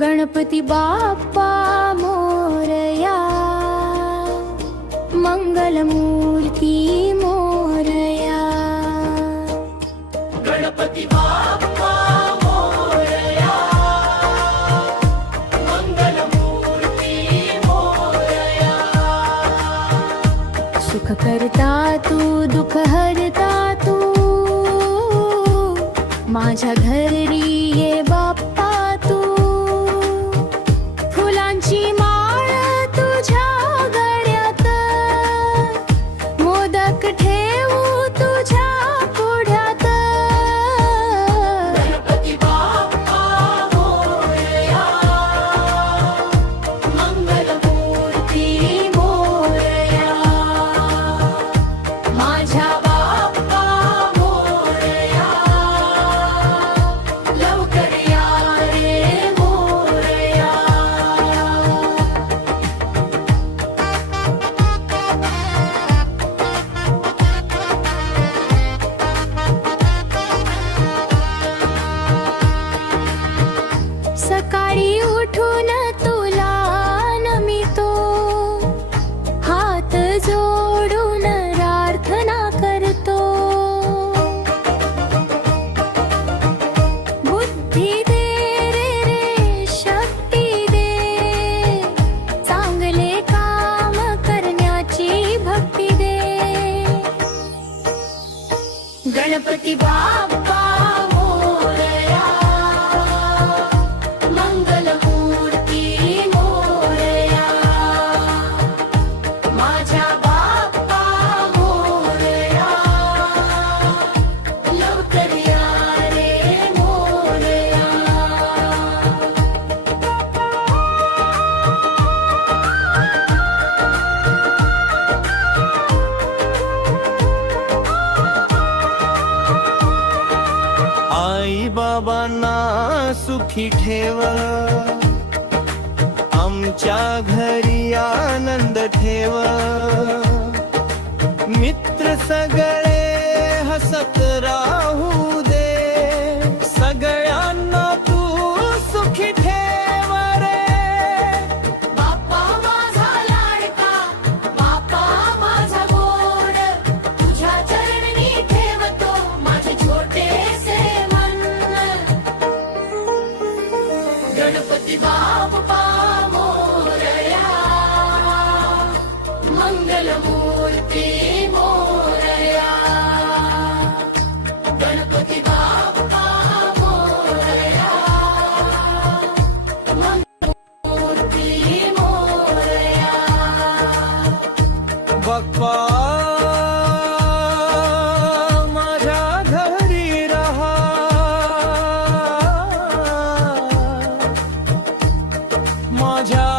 गणपती बाप्पा मोरया, मंगलमूर्ती मोरया. गणपती बाप्पा मोरया, मंगलमूर्ती मोरया. सुख करता तू, दुःख हरता तू, माझ्या घरी ये बाप्पा तू. फुलांची माळ तुझ्या गळ्यात, मोदक ठेवू तुझ्या पुढ्यात. गणपती बाप्पा मोरया, मंगलमूर्ती मोरया. माझ्या बाप्पा मोरया, लवकर या रे मोरया. सकाळी उठून तुला नमितो, हात जोडून प्रार्थना करतो. बुद्धी दे रे शक्ती दे, चांगले काम करण्याची भक्ती दे. गणपती बाप्पा मोरया, मंगलमूर्ती मोरया. माझ्या बाप्पा मोरया, लवकर या रे मोरया. आई बाबांना सुखी ठेव, आमच्या घरी आनंद ठेव. मित्र सगळे हसत राहू दे, सगळ्यांना तू सुखी ठेव रे. बाप्पा माझा लाडका, बाप्पा माझा गोड, तुझ्या चरणी ठेवतो माझे छोटेसे मन. गणपती बाप्पा मोरया, मंगलमूर्ती मोरया. गणपती बाप्पा मोरया, मंगलमूर्ती मोरया. बाप्पा माझ्या घरी रहा, माझ्या